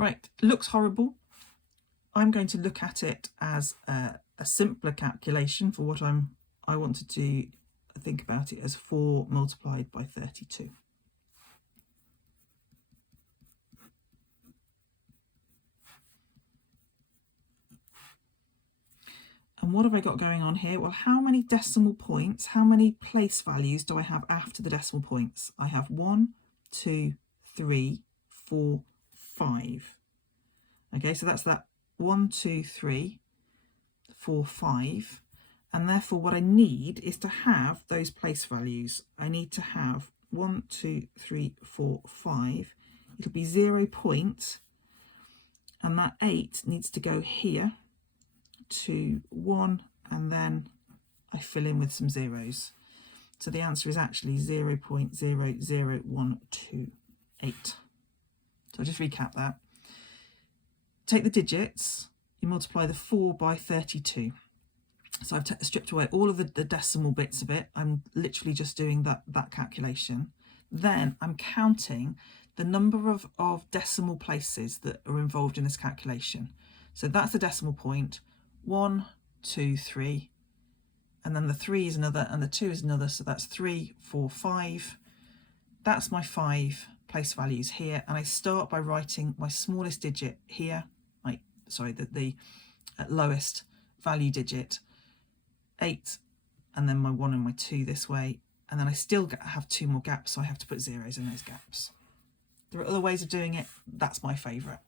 Right, looks horrible. I'm going to look at it as a simpler calculation for what I wanted to think about it as 4 multiplied by 32. And what have I got going on here? Well, how many decimal points, how many place values do I have after the decimal points? I have 1, 2, 3, 4, 5. Okay, so that's that 1, 2, 3, 4, 5. And therefore what I need is to have those place values. I need to have 1, 2, 3, 4, 5. It'll be 0 point, and that 8 needs to go here to 1, and then I fill in with some zeros. So the answer is actually 0.00128. So I'll just recap that. Take the digits, you multiply the 4 by 32. So I've stripped away all of the decimal bits of it. I'm literally just doing that calculation. Then I'm counting the number of decimal places that are involved in this calculation. So that's the decimal point. 1, 2, 3, and then the 3 is another, and the 2 is another, so that's 3, 4, 5. That's my 5 place values here, and I start by writing my smallest digit here, the lowest value digit, 8, and then my 1 and my 2 this way, and then I still have 2 more gaps, so I have to put zeros in those gaps. There are other ways of doing it. That's my favourite.